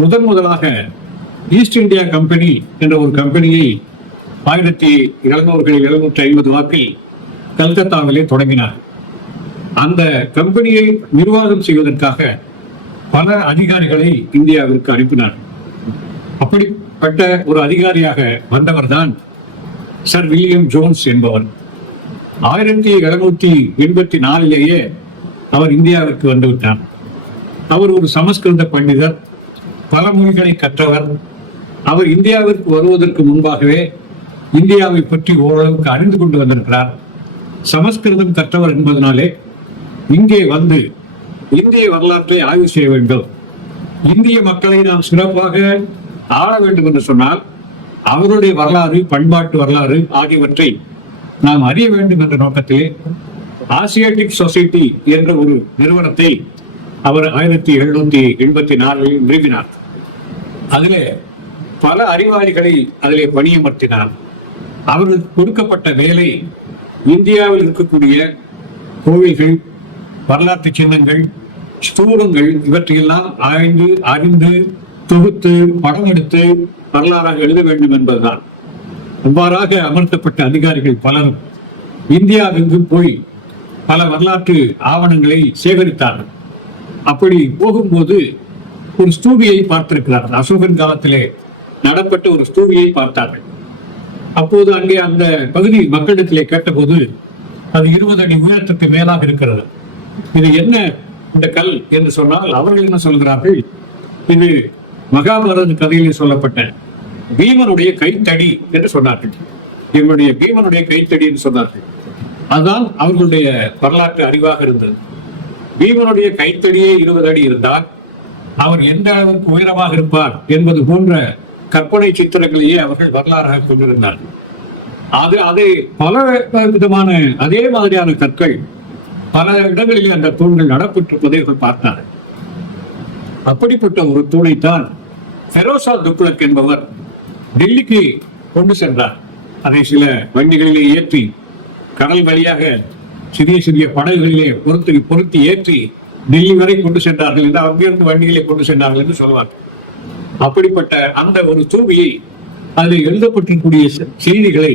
முதலாக east India company என்ற ஒரு கம்பெனியை 1750 வாக்கில் கல்கத்தாவிலே தொடங்கினார். அந்த கம்பெனியை நிர்வாகம் செய்வதற்காக பல அதிகாரிகளை இந்தியாவிற்கு அனுப்பினார். அப்படிப்பட்ட ஒரு அதிகாரியாக வந்தவர் தான் சர் வில்லியம் ஜோன்ஸ் என்பவர். 1784 அவர் இந்தியாவிற்கு வந்துவிட்டார். அவர் ஒரு சமஸ்கிருத பண்டிதர், பல மொழிகளை கற்றவர். அவர் இந்தியாவிற்கு வருவதற்கு முன்பாகவே இந்தியாவை பற்றி ஓரளவுக்கு அறிந்து கொண்டு வந்திருக்கிறார். சமஸ்கிருதம் கற்றவர் என்பதனாலே இங்கே வந்து இந்திய வரலாற்றை ஆய்வு செய்ய வேண்டும், இந்திய மக்களை நாம் சிறப்பாக ஆள வேண்டும் என்று சொன்னால் அவருடைய வரலாறு, பண்பாட்டு வரலாறு ஆகியவற்றை நாம் அறிய வேண்டும் என்ற நோக்கத்திலே ஆசியாட்டிக் சொசைட்டி என்ற ஒரு நிறுவனத்தை அவர் 1784 நிறுவினார். அதிலே பல அறிவாளிகளை அதிலே பணியமர்த்தினார். அவர்களுக்கு கொடுக்கப்பட்ட வேலை இந்தியாவில் இருக்கக்கூடிய கோவில்கள், வரலாற்று சின்னங்கள், ஸ்தூலங்கள் இவற்றையெல்லாம் ஆய்ந்து அறிந்து தொகுத்து படம் எடுத்து வரலாறாக எழுத வேண்டும் என்பதுதான். அவ்வாறாக அமர்த்தப்பட்ட அதிகாரிகள் பலரும் இந்தியாவிற்கு போய் பல வரலாற்று ஆவணங்களை சேகரித்தார்கள். அப்படி போகும்போது ஒரு ஸ்தூபியை பார்த்திருக்கிறார்கள். அசோகன் காலத்திலே நடப்பட்ட ஒரு ஸ்தூபியை பார்த்தார்கள். அப்போது அங்கே அந்த பகுதி மக்களிடத்திலே கேட்டபோது அது 20 அடி உயரத்துக்கு மேலாக இருக்கிறது. இது என்ன இந்த கல் என்று சொன்னால் அவர்கள் என்ன சொல்கிறார்கள், இது மகாபாரத கதையிலே சொல்லப்பட்ட பீமனுடைய கைத்தடி என்று சொன்னார்கள். இவருடைய பீமனுடைய கைத்தடி என்று சொன்னார்கள். அதுதான் அவர்களுடைய வரலாற்று அறிவாக இருந்தது. பீமனுடைய கைத்தடியே 20 அடி இருந்தால் அவர் எந்த அளவுக்கு உயரமாக இருப்பார் என்பது போன்ற கற்பனை சித்திரங்களையே அவர்கள் வரலாறாக கொண்டிருந்தார்கள். அதை பல விதமான அதே மாதிரியான கற்கள் பல இடங்களிலே அந்த தூண்கள் நடப்பட்டிருப்பதை அவர்கள் பார்த்தார்கள். அப்படிப்பட்ட ஒரு தூணைத்தான் ஃபெரோசா துக்ளக் என்பவர் டெல்லிக்கு கொண்டு சென்றார். அதை சில வண்டிகளிலே ஏற்றி கடல் வழியாக சிறிய சிறிய படகுகளிலே பொருத்தி ஏற்றி டெல்லி வரை கொண்டு சென்றார்கள் என்று அங்கிருந்து வண்டிகளை கொண்டு சென்றார்கள் என்று சொல்வார்கள். அப்படிப்பட்ட அந்த ஒரு தூபியை அதில் எழுதப்பட்டிருக்கூடிய செய்திகளை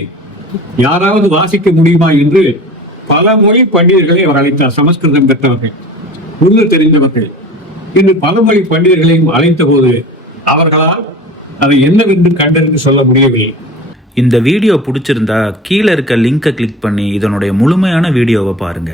யாராவது வாசிக்க முடியுமா என்று பல மொழி பண்டிதர்களை அவர் அழைத்தார். சமஸ்கிருதம் கற்றவர்கள், உருது தெரிந்தவர்கள், இன்று பல மொழி பண்டிதர்களையும் அழைத்த போது அவர்களால் அதை என்னவென்று கண்டறிந்து சொல்ல முடியவில்லை. இந்த வீடியோ பிடிச்சிருந்தா கீழே இருக்க லிங்கை கிளிக் பண்ணி இதனுடைய முழுமையான வீடியோவை பாருங்க.